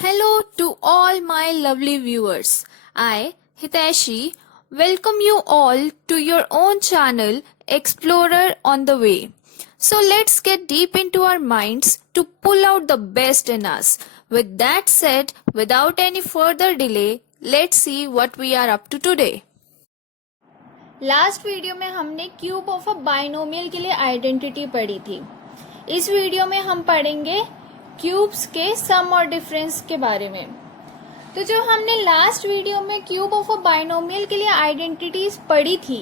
Hello to all my lovely viewers. I, Hiteshi, welcome you all to your own channel, Explorer on the Way. So let's get deep into our minds to pull out the best in us. With that said, without any further delay, let's see what we are up to today. Last video में हमने cube of a binomial के लिए identity पढ़ी थी. इस video में हम पढ़ेंगे क्यूब्स के सम और डिफरेंस के बारे में. तो जो हमने लास्ट वीडियो में क्यूब ऑफ अ बाइनोमियल के लिए आइडेंटिटीज पढ़ी थी,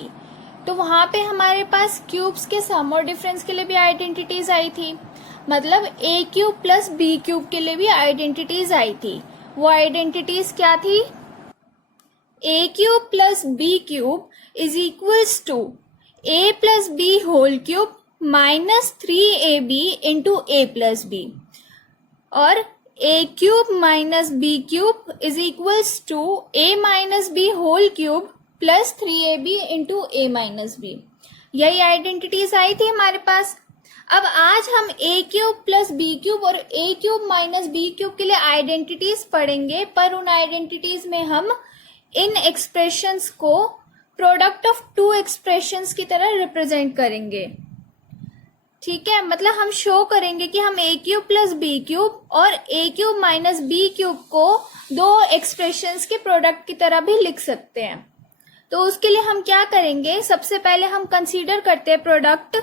तो वहां पे हमारे पास क्यूब्स के सम और डिफरेंस के लिए भी आइडेंटिटीज आई थी. मतलब ए क्यूब प्लस बी क्यूब के लिए भी आइडेंटिटीज आई थी. वो आइडेंटिटीज क्या थी? A cube plus B cube is equals to a plus b whole cube minus 3ab into a plus b, और a cube minus b cube is equals to a minus b whole cube plus 3ab into a minus b. यही identities आई थी हमारे पास. अब आज हम a cube plus B cube और a cube minus B cube के लिए आइडेंटिटीज पढ़ेंगे, पर उन आइडेंटिटीज में हम इन एक्सप्रेशंस को प्रोडक्ट ऑफ टू एक्सप्रेशंस की तरह रिप्रेजेंट करेंगे. ठीक है, मतलब हम शो करेंगे कि हम A cube plus B cube और a cube minus B cube को दो एक्सप्रेशंस के प्रोडक्ट की तरह भी लिख सकते हैं. तो उसके लिए हम क्या करेंगे? सबसे पहले हम कंसीडर करते हैं प्रोडक्ट.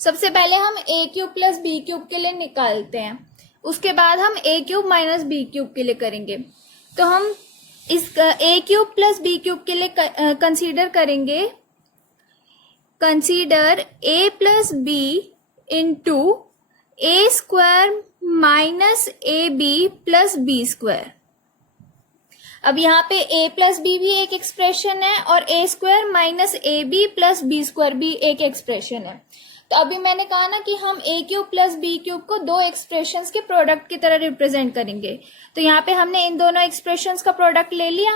सबसे पहले हम A cube plus B cube के लिए निकालते हैं. उसके बाद हम A cube minus B cube के लिए करेंगे. तो हम इस A cube plus B cube के लिए कंसीडर करेंगे. Consider A plus B into A square minus A B plus B square. अब यहाँ पे ए प्लस बी भी एक एक्सप्रेशन है और a square minus A B plus B square भी एक एक्सप्रेशन है. तो अभी मैंने कहा ना कि हम A cube plus B cube को दो एक्सप्रेशंस के प्रोडक्ट की तरह रिप्रेजेंट करेंगे. तो यहाँ पे हमने इन दोनों एक्सप्रेशंस का प्रोडक्ट ले लिया.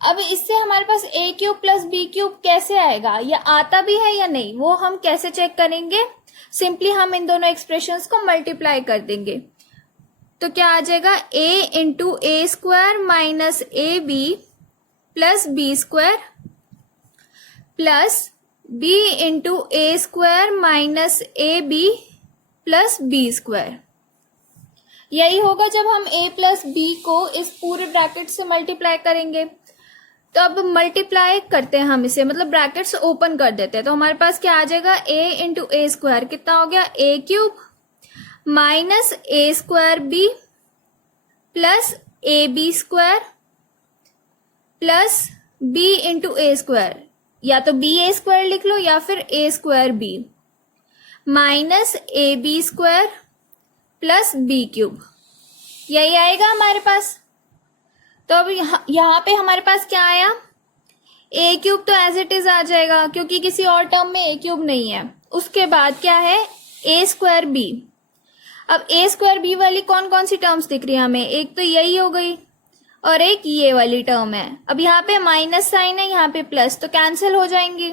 अब इससे हमारे पास a cube plus B cube कैसे आएगा, या आता भी है या नहीं, वो हम कैसे चेक करेंगे? सिंपली हम इन दोनों एक्सप्रेशंस को मल्टीप्लाई कर देंगे. तो क्या आ जाएगा? A into A square minus A B plus B square plus b into A square minus A B plus B square. यही होगा जब हम a प्लस बी को इस पूरे ब्रैकेट से मल्टीप्लाई करेंगे. तो अब मल्टीप्लाई करते हैं हम इसे, मतलब ब्रैकेट्स ओपन कर देते हैं. तो हमारे पास क्या आ जाएगा? a इंटू ए स्क्वायर कितना हो गया? a cube minus a square b plus A b square plus b into A square, या तो बी ए स्क्वायर लिख लो या फिर a square b minus A b square plus B cube. यही आएगा हमारे पास. तो अब यहाँ पे हमारे पास क्या आया? ए क्यूब तो एज इट इज आ जाएगा क्योंकि किसी और टर्म में ए क्यूब नहीं है. उसके बाद क्या है? ए स्क्वायर बी. अब ए स्क्वायर बी वाली कौन कौन सी टर्म्स दिख रही है हमें? एक तो यही हो गई और एक ये वाली टर्म है. अब यहाँ पे माइनस साइन है, यहाँ पे प्लस, तो कैंसिल हो जाएंगी.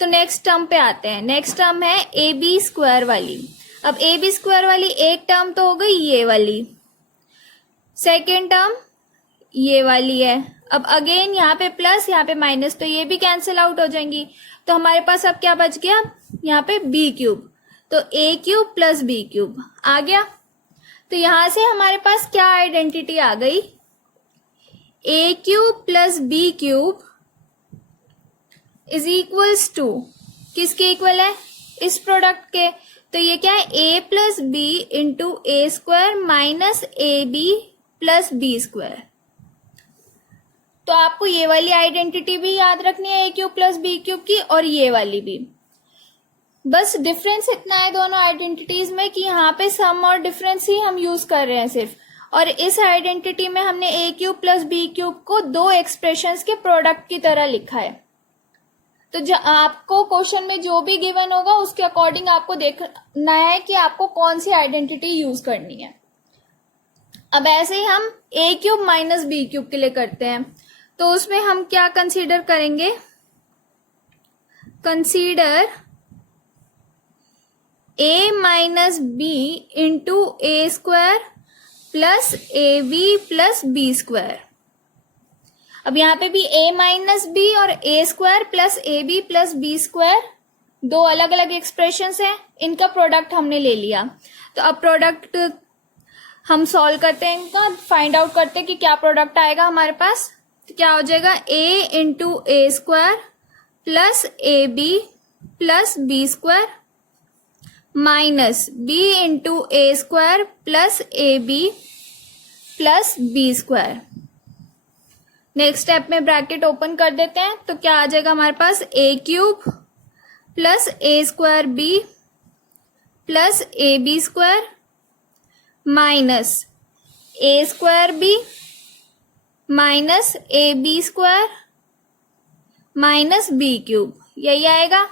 तो नेक्स्ट टर्म पे आते हैं. नेक्स्ट टर्म है ए बी स्क्वायर वाली. अब ए बी स्क्वायर वाली एक टर्म तो हो गई ये वाली, सेकेंड टर्म ये वाली है. अब अगेन यहाँ पे प्लस, यहाँ पे माइनस, तो ये भी कैंसिल आउट हो जाएंगी. तो हमारे पास अब क्या बच गया? यहाँ पे बी क्यूब. तो ए क्यूब प्लस बी क्यूब आ गया. तो यहां से हमारे पास क्या आइडेंटिटी आ गई? A cube plus B cube is equals to, किसके इक्वल है? इस प्रोडक्ट के. तो ये क्या है? A plus B into A square minus A B plus B square. तो आपको ये वाली आइडेंटिटी भी याद रखनी है a cube plus B cube की, और ये वाली भी. बस डिफरेंस इतना है दोनों आइडेंटिटीज में कि यहाँ पे सम और डिफरेंस ही हम यूज कर रहे हैं सिर्फ. और इस आइडेंटिटी में हमने ए क्यूब प्लस बी क्यूब को दो एक्सप्रेशंस के प्रोडक्ट की तरह लिखा है. तो आपको क्वेश्चन में जो भी गिवन होगा उसके अकॉर्डिंग आपको देखना है कि आपको कौन सी आइडेंटिटी यूज करनी है. अब ऐसे ही हम A cube minus B cube के लिए करते हैं. तो उसमें हम क्या कंसीडर करेंगे? Consider a minus B into A square plus A B plus B square. अब यहाँ पे भी a माइनस बी और a square plus A B plus B square दो अलग अलग एक्सप्रेशंस हैं, इनका प्रोडक्ट हमने ले लिया। तो अब प्रोडक्ट हम सॉल्व करते हैं, इनका फाइंड आउट करते हैं कि क्या प्रोडक्ट आएगा हमारे पास। तो क्या हो जाएगा, a into A square plus A B plus B square minus B into A square plus A B plus B square. Next step में ब्रैकेट ओपन कर देते हैं, तो क्या आ जाएगा हमारे पास, a cube plus a square b plus A b square minus a square b minus A b square minus B cube, यही आएगा।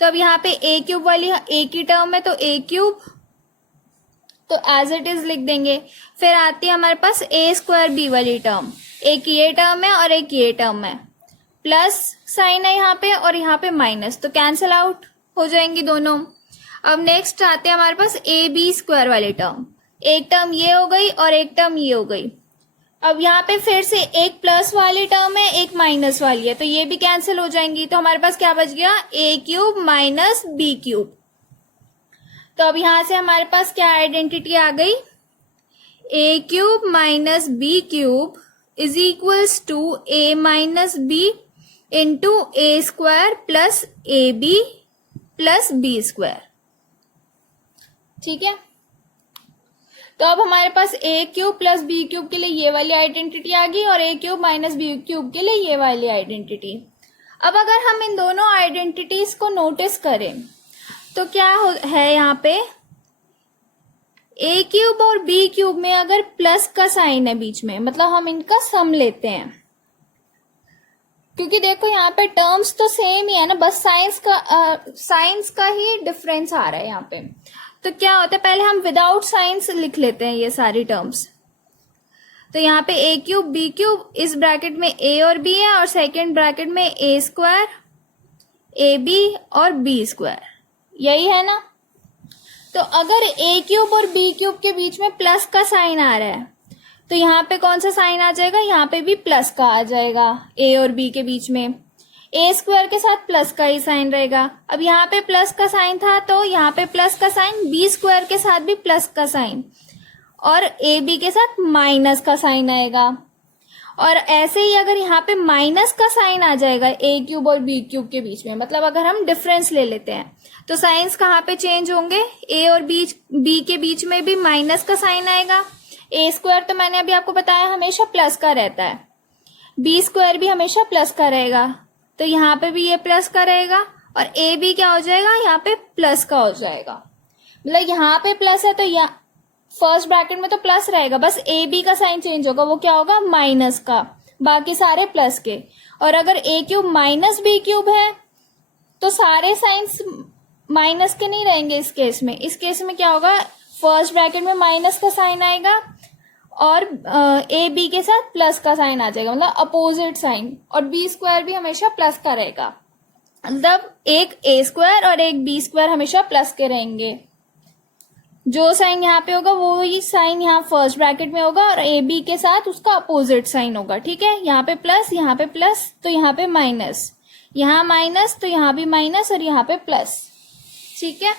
तो अब यहाँ पे ए क्यूब वाली ए की टर्म है तो ए क्यूब, तो एज इट इज लिख देंगे। फिर आती है हमारे पास ए स्क्वायर बी वाली टर्म, एक ये टर्म है और एक ये टर्म है, प्लस साइन है यहाँ पे और यहाँ पे माइनस, तो कैंसिल आउट हो जाएंगी दोनों। अब नेक्स्ट आते हैं हमारे पास ए बी स्क्वायर वाली टर्म, एक टर्म ये हो गई और एक टर्म ये हो गई। अब यहाँ पे फिर से एक प्लस वाली टर्म है, एक माइनस वाली है, तो ये भी कैंसिल हो जाएंगी। तो हमारे पास क्या बच गया, ए क्यूब माइनस बी क्यूब। तो अब यहां से हमारे पास क्या आइडेंटिटी आ गई, a cube minus B cube is equals to a minus B into A square plus A B plus B square. ठीक है, तो अब हमारे पास a cube plus B cube के लिए ये वाली आइडेंटिटी आ गई और a cube minus B cube के लिए ये वाली आइडेंटिटी। अब अगर हम इन दोनों आइडेंटिटीज को नोटिस करें तो क्या है, यहाँ पे ए क्यूब और बी क्यूब में अगर प्लस का साइन है बीच में, मतलब हम इनका सम लेते हैं, क्योंकि देखो यहाँ पे टर्म्स तो सेम ही है ना, बस साइंस का ही डिफरेंस आ रहा है यहाँ पे। तो क्या होता है, पहले हम विदाउट साइंस लिख लेते हैं ये सारी टर्म्स। तो यहाँ पे ए क्यूब बी क्यूब, इस ब्रैकेट में ए और बी है और सेकेंड ब्रैकेट में ए स्क्वायर ए बी और बी स्क्वायर, यही है ना। तो अगर ए क्यूब और बी क्यूब के बीच में प्लस का साइन आ रहा है तो यहाँ पे कौन सा साइन आ जाएगा, यहाँ पे भी प्लस का आ जाएगा। ए और बी के बीच में ए स्क्वायर के साथ प्लस का ही साइन रहेगा। अब यहाँ पे प्लस का साइन था तो यहाँ पे प्लस का साइन, बी स्क्वायर के साथ भी प्लस का साइन और ए बी के साथ माइनस का साइन आएगा। और ऐसे ही अगर यहाँ पे माइनस का साइन आ जाएगा ए क्यूब और बी क्यूब के बीच में, मतलब अगर हम डिफरेंस ले लेते हैं तो साइंस कहाँ पे चेंज होंगे, ए और बी के बीच में भी माइनस का साइन आएगा। ए स्क्वायर तो मैंने अभी आपको बताया हमेशा प्लस का रहता है, बी स्क्वायर भी हमेशा प्लस का रहेगा, तो यहाँ पे भी ये प्लस का रहेगा और ए बी क्या हो जाएगा, यहाँ पे प्लस का हो जाएगा। मतलब यहाँ पे प्लस है तो यहाँ फर्स्ट ब्रैकेट में तो प्लस रहेगा, बस ए बी का साइन चेंज होगा, वो क्या होगा, माइनस का, बाकी सारे प्लस के। और अगर ए क्यूब माइनस बी क्यूब है तो सारे साइंस माइनस के नहीं रहेंगे इस केस में। इस केस में क्या होगा, फर्स्ट ब्रैकेट में माइनस का साइन आएगा और ए बी के साथ प्लस का साइन आ जाएगा, मतलब अपोजिट साइन। और बी स्क्वायर भी हमेशा प्लस का रहेगा, मतलब एक ए स्क्वायर और एक बी स्क्वायर हमेशा प्लस के रहेंगे। जो साइन यहाँ पे होगा वो ही साइन यहाँ फर्स्ट ब्रैकेट में होगा और ए बी के साथ उसका अपोजिट साइन होगा। ठीक है, यहाँ पे प्लस तो यहाँ पे माइनस, यहाँ माइनस तो यहाँ भी माइनस और यहाँ पे प्लस। ठीक है,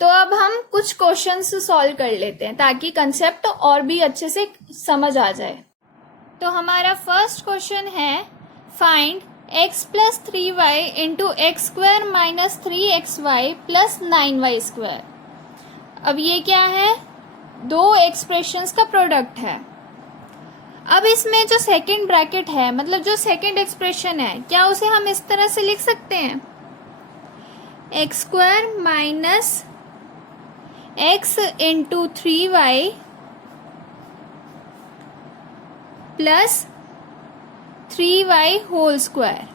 तो अब हम कुछ क्वेश्चंस सॉल्व कर लेते हैं ताकि कंसेप्ट और भी अच्छे से समझ आ जाए। तो हमारा फर्स्ट क्वेश्चन है, find x plus 3y into x square minus 3xy plus 9y square. अब ये क्या है, दो एक्सप्रेशंस का प्रोडक्ट है। अब इसमें जो सेकंड ब्रैकेट है, मतलब जो सेकंड एक्सप्रेशन है, क्या उसे हम इस तरह से लिख सकते हैं, X square minus x into 3y plus 3y whole square,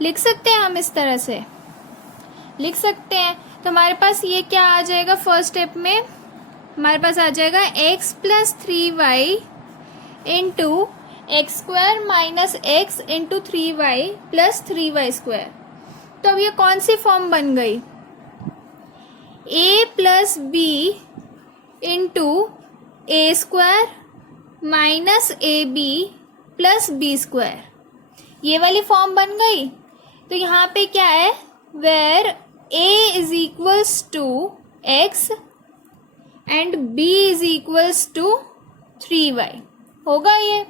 लिख सकते हैं हम, इस तरह से लिख सकते हैं। तो हमारे पास ये क्या आ जाएगा, फर्स्ट स्टेप में हमारे पास आ जाएगा x plus 3y into x square minus x into 3y plus 3y square. तो अब ये कौन सी फॉर्म बन गई, a plus B into A square minus A B plus B square, ये वाली फॉर्म बन गई। तो यहाँ पे क्या है, where A is equals to X and B is equals to 3y होगा ये।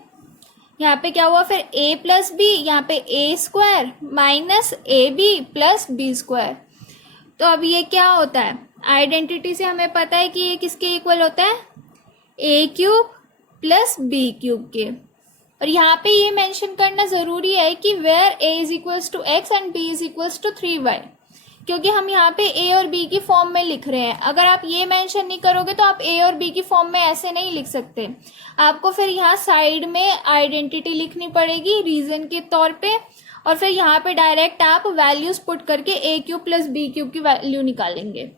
यहाँ पे क्या हुआ फिर a प्लस बी, यहाँ पे a square minus A B plus B square. तो अब ये क्या होता है, आइडेंटिटी से हमें पता है कि ये किसके इक्वल होता है, a cube plus B cube के। और यहाँ पे ये मेंशन करना ज़रूरी है कि where a is equals to X and b is equals to 3y, क्योंकि हम यहाँ पे a और b की फॉर्म में लिख रहे हैं। अगर आप ये मेंशन नहीं करोगे तो आप a और b की फॉर्म में ऐसे नहीं लिख सकते, आपको फिर यहाँ साइड में आइडेंटिटी लिखनी पड़ेगी रीजन के तौर पे, और फिर यहाँ पे डायरेक्ट आप वैल्यूज पुट करके a cube plus B cube की वैल्यू निकालेंगे।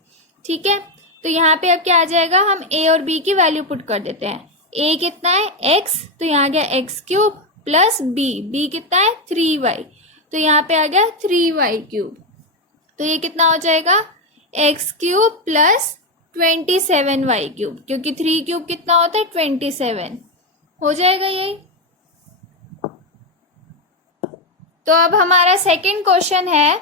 ठीक है, तो यहाँ पे अब क्या आ जाएगा, हम a और b की वैल्यू पुट कर देते हैं। a कितना है x, तो यहाँ आ गया एक्स क्यूब प्लस b कितना है 3y, तो यहाँ पे आ गया 3y क्यूब। तो ये कितना हो जाएगा, x cube plus 27y cube, क्योंकि 3 क्यूब कितना होता है 27 हो जाएगा यही। तो अब हमारा सेकंड क्वेश्चन है,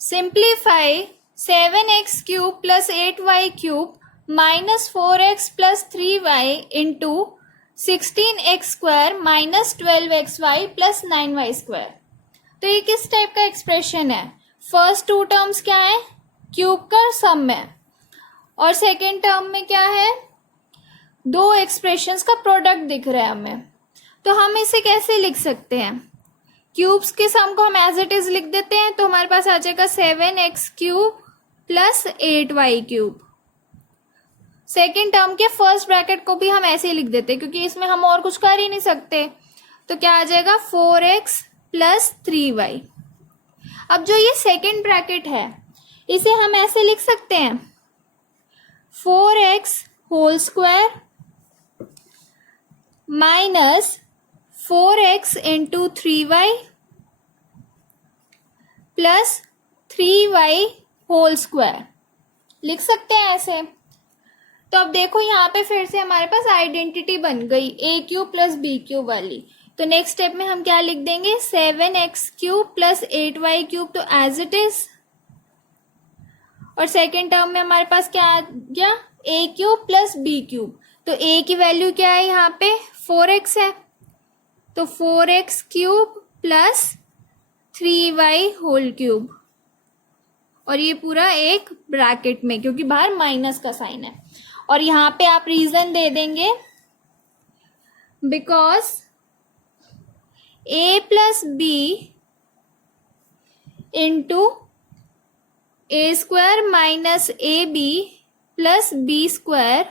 simplify 7x cube plus 8y cube minus 4x plus 3y into 16x square minus 12xy plus 9y square. तो ये किस टाइप का एक्सप्रेशन है, फर्स्ट टू टर्म्स क्या है, क्यूब का सम है, और सेकेंड टर्म में क्या है, दो एक्सप्रेशंस का प्रोडक्ट दिख रहा है हमें। तो हम इसे कैसे लिख सकते हैं, क्यूब्स के सम को हम एज इट इज लिख देते हैं, तो हमारे पास आ जाएगा 7x cube plus 8y cube. Second term के फर्स्ट ब्रैकेट को भी हम ऐसे ही लिख देते हैं, क्योंकि इसमें हम और कुछ कर ही नहीं सकते। तो क्या आ जाएगा 4x प्लस 3y। अब जो ये सेकेंड ब्रैकेट है इसे हम ऐसे लिख सकते हैं, 4x whole square minus 4x into 3y plus 3y whole square, लिख सकते हैं ऐसे। तो अब देखो यहाँ पे फिर से हमारे पास आइडेंटिटी बन गई a cube plus B cube वाली। तो नेक्स्ट स्टेप में हम क्या लिख देंगे, 7x cube plus 8y cube, तो एज इट इज। और सेकेंड टर्म में हमारे पास क्या आ गया, a cube plus B cube. तो a की वैल्यू क्या है यहाँ पे 4x है, तो 4x cube plus 3y whole cube, और ये पूरा एक ब्रैकेट में, क्योंकि बाहर माइनस का साइन है। और यहाँ पे आप रीजन दे देंगे because a plus B into A square minus A B plus B square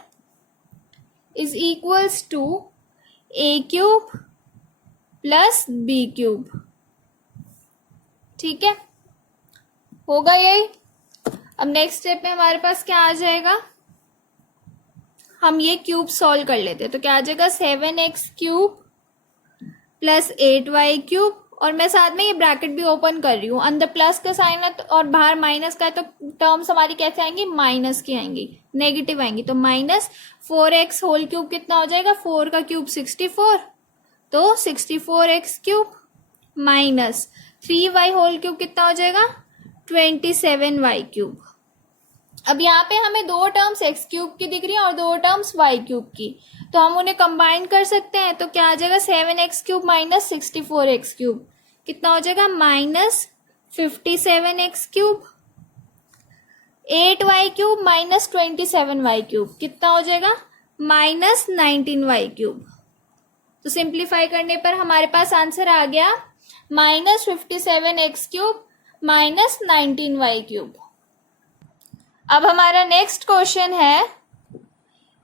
is equals to a cube plus B cube. ठीक है, होगा यही। अब नेक्स्ट स्टेप में हमारे पास क्या आ जाएगा, हम ये क्यूब सॉल्व कर लेते हैं। तो क्या आ जाएगा 7x cube plus 8y cube, और मैं साथ में ये ब्रैकेट भी ओपन कर रही हूँ, अंदर प्लस का साइन है और बाहर माइनस का है, तो टर्म्स हमारी कैसे आएंगी, माइनस की आएंगी, नेगेटिव आएंगी। तो माइनस 4x होल क्यूब कितना हो जाएगा, 4 का क्यूब 64, तो 64x cube minus 3y whole cube कितना हो जाएगा 27y क्यूब। अब यहाँ पे हमें दो टर्म्स x क्यूब की दिख रही है और दो टर्म्स y क्यूब की, तो हम उन्हें कंबाइन कर सकते हैं। तो क्या आ जाएगा 7x cube minus 64x cube कितना हो जाएगा minus 57x cube, 8y cube minus 27y cube कितना हो जाएगा माइनस 19y क्यूब। तो सिंप्लीफाई करने पर हमारे पास आंसर आ गया minus 57x cube minus 19y cube. अब हमारा नेक्स्ट क्वेश्चन है,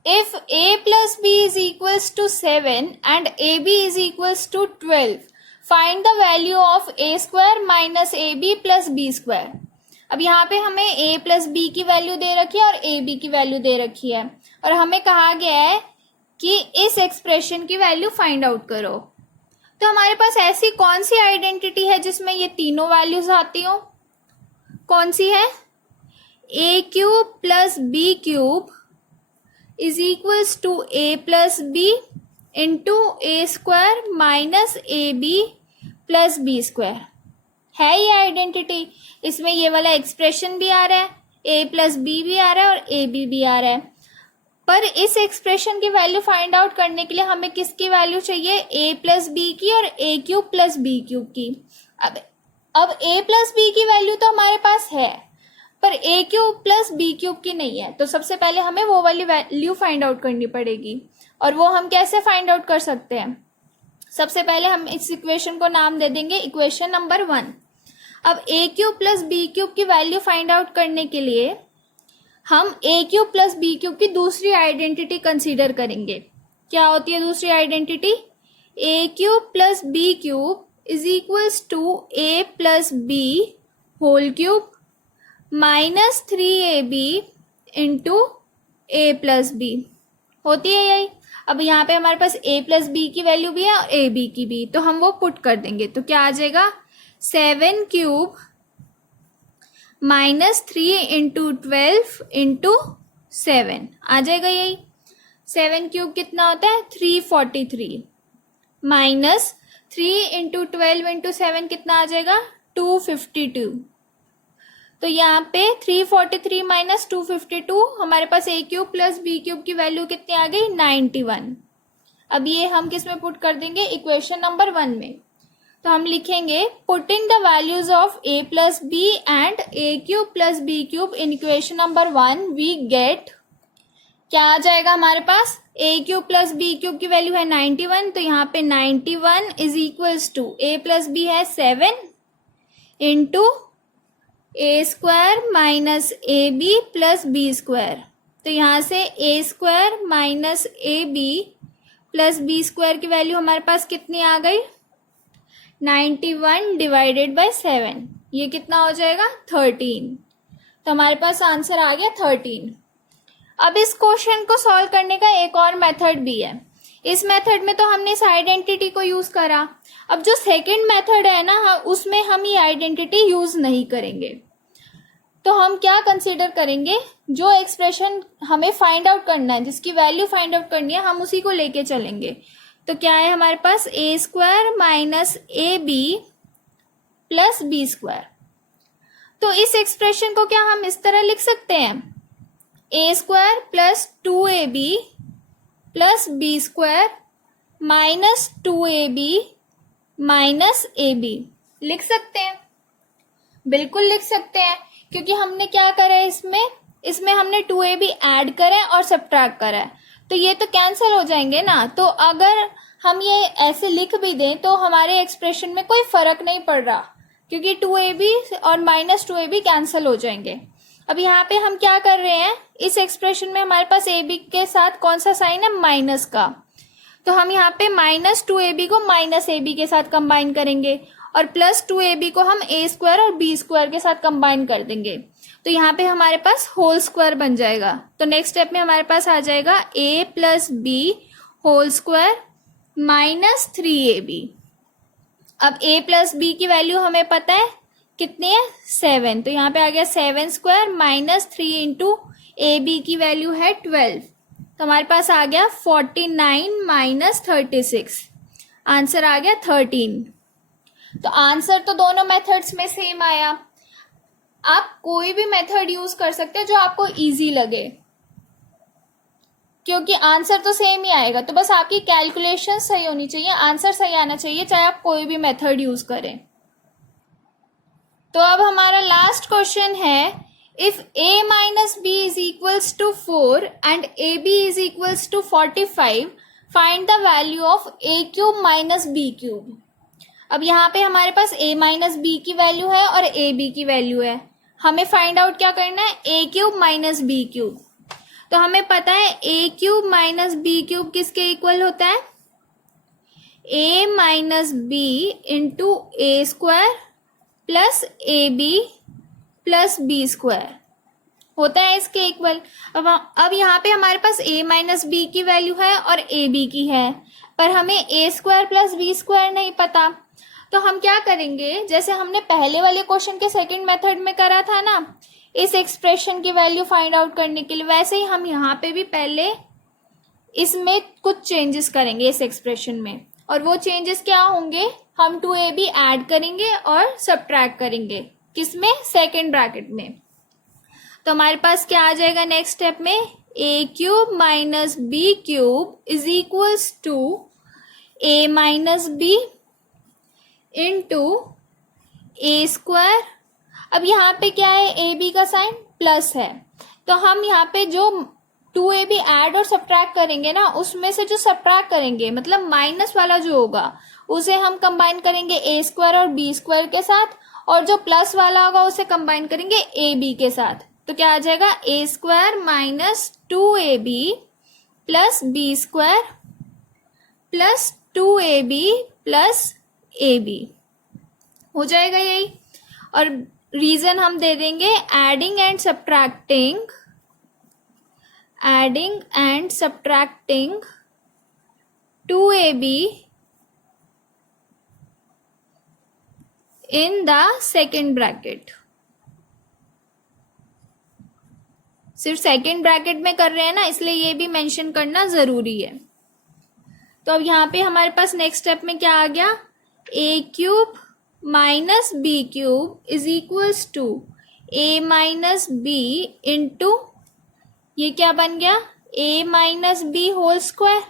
if a plus B is equals to 7 and A B is equals to 12, find the value of a square minus A B plus B square. अब यहाँ पे हमें a plus B की value दे रखी है और ए बी की वैल्यू दे रखी है, और हमें कहा गया है कि इस एक्सप्रेशन की वैल्यू फाइंड आउट करो। तो हमारे पास ऐसी कौन सी आइडेंटिटी है जिसमें ये तीनों वैल्यूज आती हो, कौन सी है, a cube plus B cube is equals to A plus B into A square minus A B plus B square. है ये आइडेंटिटी, इसमें ये वाला एक्सप्रेशन भी आ रहा है, ए प्लस बी भी आ रहा है और ए बी भी आ रहा है। पर इस एक्सप्रेशन की वैल्यू फाइंड आउट करने के लिए हमें किसकी वैल्यू चाहिए, ए प्लस बी की और a cube plus B cube की। अब ए प्लस बी की वैल्यू तो हमारे पास है, पर ए क्यूब प्लस बी क्यूब की नहीं है। तो सबसे पहले हमें वो वाली वैल्यू फाइंड आउट करनी पड़ेगी। और वो हम कैसे फाइंड आउट कर सकते हैं, सबसे पहले हम इस इक्वेशन को नाम दे देंगे इक्वेशन नंबर 1। अब A cube plus B cube की वैल्यू फाइंड आउट करने के लिए हम A cube plus B cube की दूसरी आइडेंटिटी कंसीडर करेंगे। क्या होती है दूसरी आइडेंटिटी, A cube plus B cube is equals to A plus B whole cube minus 3ab into A plus B. होती है यही। अब यहाँ पे हमारे पास a प्लस बी की वैल्यू भी है और ए बी की भी, तो हम वो पुट कर देंगे। तो क्या आ जाएगा, 7 क्यूब माइनस 3 इंटू 12 इंटू 7 आ जाएगा यही। 7 क्यूब कितना होता है, 343 माइनस 3 इंटू 12 इंटू 7 कितना आ जाएगा, 252। तो यहाँ पे 343 माइनस 252 हमारे पास a cube plus B cube की वैल्यू कितनी आ गई, 91। अब ये हम किस में पुट कर देंगे, इक्वेशन नंबर 1 में। तो हम लिखेंगे putting the values of a plus b and a cube plus B cube in equation number 1 we get, क्या आ जाएगा हमारे पास, a cube plus B cube की वैल्यू है 91, तो यहाँ पे 91 is equals to A plus b है 7 into A square minus A B plus B square. तो यहाँ से a square minus A B plus B square की वैल्यू हमारे पास कितनी आ गई, 91 डिवाइडेड बाय 7, ये कितना हो जाएगा, 13। तो हमारे पास आंसर आ गया 13। अब इस क्वेश्चन को सॉल्व करने का एक और मेथड भी है। इस मेथड में तो हमने इस आइडेंटिटी को यूज करा। अब जो सेकंड मेथड है ना, उसमें हम ये आइडेंटिटी यूज नहीं करेंगे। तो हम क्या कंसीडर करेंगे, जो एक्सप्रेशन हमें फाइंड आउट करना है, जिसकी वैल्यू फाइंड आउट करनी है, हम उसी को लेके चलेंगे। तो क्या है हमारे पास, a square minus A B plus B square. तो इस एक्सप्रेशन को क्या हम इस तरह लिख सकते हैं, a square plus 2ab plus B square minus 2ab minus A b. लिख सकते हैं, बिल्कुल लिख सकते हैं, क्योंकि हमने क्या करा है, इसमें हमने 2ab ऐड करा है और सब्ट्रैक्ट करा है, तो ये तो कैंसिल हो जाएंगे ना। तो अगर हम ये ऐसे लिख भी दें तो हमारे एक्सप्रेशन में कोई फर्क नहीं पड़ रहा, क्योंकि 2ab और माइनस 2ab कैंसिल हो जाएंगे। अब यहाँ पे हम क्या कर रहे हैं, इस एक्सप्रेशन में हमारे पास ए बी के साथ कौन सा साइन है, माइनस का। तो हम यहाँ पे माइनस 2ab को माइनस ए बी के साथ कंबाइन करेंगे और प्लस 2ab को हम ए स्क्वायर और बी स्क्वायर के साथ कंबाइन कर देंगे। तो यहाँ पे हमारे पास होल स्क्वायर बन जाएगा। तो नेक्स्ट स्टेप में हमारे पास आ जाएगा a plus B whole square minus 3ab। अब a प्लस बी की वैल्यू हमें पता है कितनी है, 7। तो यहाँ पे आ गया 7 square minus 3 into A B की वैल्यू है 12। तो हमारे पास आ गया 49 माइनस 36, आंसर आ गया 13। तो आंसर तो दोनों मेथड्स में सेम आया। आप कोई भी मेथड यूज कर सकते हो जो आपको इजी लगे, क्योंकि आंसर तो सेम ही आएगा। तो बस आपकी कैलकुलेशन सही होनी चाहिए, आंसर सही आना चाहिए, चाहे आप कोई भी मेथड यूज करें। तो अब हमारा लास्ट क्वेश्चन है, if a minus B is equals to 4 and A B is equals to 45, find the value of a cube minus B cube. अब यहाँ पे हमारे पास a माइनस बी की वैल्यू है और ए बी की वैल्यू है। हमें फाइंड आउट क्या करना है, a cube minus B cube. तो हमें पता है a cube minus B cube किसके इक्वल होता है, a minus B into A square plus A B plus B square होता है इसके इक्वल। अब यहाँ पे हमारे पास a माइनस बी की वैल्यू है और ए बी की है, पर हमें A square plus B square नहीं पता। तो हम क्या करेंगे, जैसे हमने पहले वाले क्वेश्चन के सेकंड मेथड में करा था ना, इस एक्सप्रेशन की वैल्यू फाइंड आउट करने के लिए। वैसे ही हम यहाँ पे भी पहले इसमें कुछ चेंजेस करेंगे इस एक्सप्रेशन में, और वो चेंजेस क्या होंगे, हम 2ab ऐड करेंगे और सब्ट्रैक्ट करेंगे किसमें, सेकेंड ब्रैकेट में। तो हमारे पास क्या आ जाएगा नेक्स्ट स्टेप में, a cube minus B cube is equals to a minus B into A square. अब यहाँ पे क्या है, ए बी का साइन प्लस है, तो हम यहाँ पे जो 2ab ऐड और सब्ट्रैक्ट करेंगे ना, उसमें से जो सब्ट्रैक्ट करेंगे मतलब माइनस वाला जो होगा उसे हम कंबाइन करेंगे ए स्क्वायर और बी स्क्वायर के साथ, और जो प्लस वाला होगा उसे कंबाइन करेंगे ए बी के साथ। तो क्या आ जाएगा, a square minus 2ab plus B square plus 2ab plus A b हो जाएगा यही। और रीजन हम दे देंगे adding and subtracting 2ab in the second bracket. सिर्फ सेकेंड ब्रैकेट में कर रहे हैं ना, इसलिए ये भी मेंशन करना जरूरी है। तो अब यहाँ पे हमारे पास नेक्स्ट स्टेप में क्या आ गया, a cube minus B cube is equals to a minus B into, ये क्या बन गया, a minus B whole square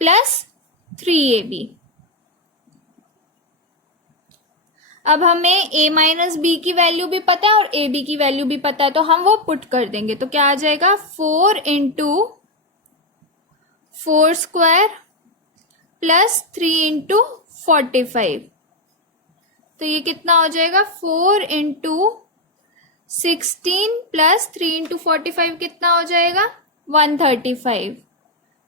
plus 3ab। अब हमें a माइनस बी की वैल्यू भी पता है और ए बी की वैल्यू भी पता है, तो हम वो पुट कर देंगे। तो क्या आ जाएगा, 4 इंटू 4 स्क्वायर प्लस 3 इंटू 45। तो ये कितना हो जाएगा, 4 इंटू 16 प्लस 3 इंटू 45 कितना हो जाएगा, 135।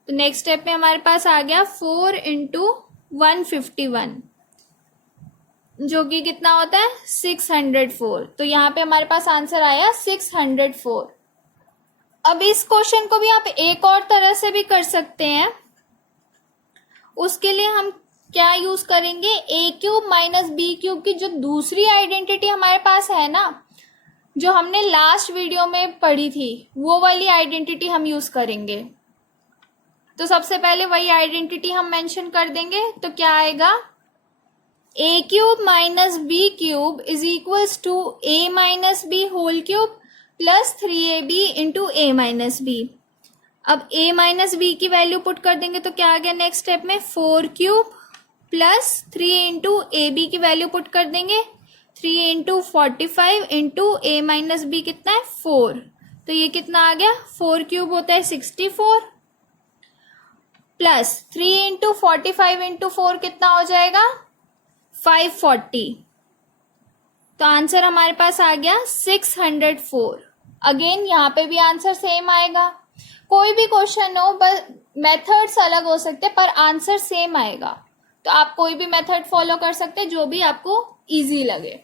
तो नेक्स्ट स्टेप में हमारे पास आ गया 4 इंटू 151, जो कि कितना होता है, 604। तो यहाँ पे हमारे पास आंसर आया 604। अब इस क्वेश्चन को भी आप एक और तरह से भी कर सकते हैं। उसके लिए हम क्या यूज करेंगे, ए क्यूब माइनस बी क्यूब की जो दूसरी आइडेंटिटी हमारे पास है ना, जो हमने लास्ट वीडियो में पढ़ी थी, वो वाली आइडेंटिटी हम यूज करेंगे। तो सबसे पहले वही आइडेंटिटी हम मेंशन कर देंगे। तो क्या आएगा, a cube minus B cube is equals to a minus B whole cube plus 3ab into a minus B. अब a माइनस बी की वैल्यू पुट कर देंगे तो क्या आ गया नेक्स्ट स्टेप में, 4 cube plus 3 into A B की वैल्यू पुट कर देंगे, 3 into 45 into a minus B कितना है, 4। तो ये कितना आ गया, 4 क्यूब होता है 64 प्लस 3 इंटू 45 इंटू 4 कितना हो जाएगा, 540। तो आंसर हमारे पास आ गया 604। अगेन यहाँ पे भी आंसर सेम आएगा। कोई भी क्वेश्चन हो, बस मेथड्स अलग हो सकते पर आंसर सेम आएगा। तो आप कोई भी मेथड फॉलो कर सकते हैं जो भी आपको इजी लगे।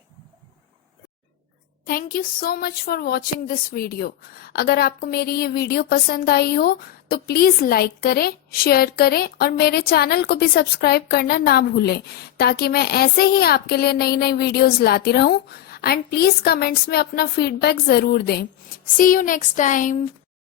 Thank you so much for watching this video. अगर आपको मेरी ये वीडियो पसंद आई हो तो प्लीज लाइक करें, शेयर करें और मेरे चैनल को भी सब्सक्राइब करना ना भूलें, ताकि मैं ऐसे ही आपके लिए नई नई वीडियोस लाती रहूं। एंड प्लीज कमेंट्स में अपना फीडबैक जरूर दें। सी यू नेक्स्ट टाइम।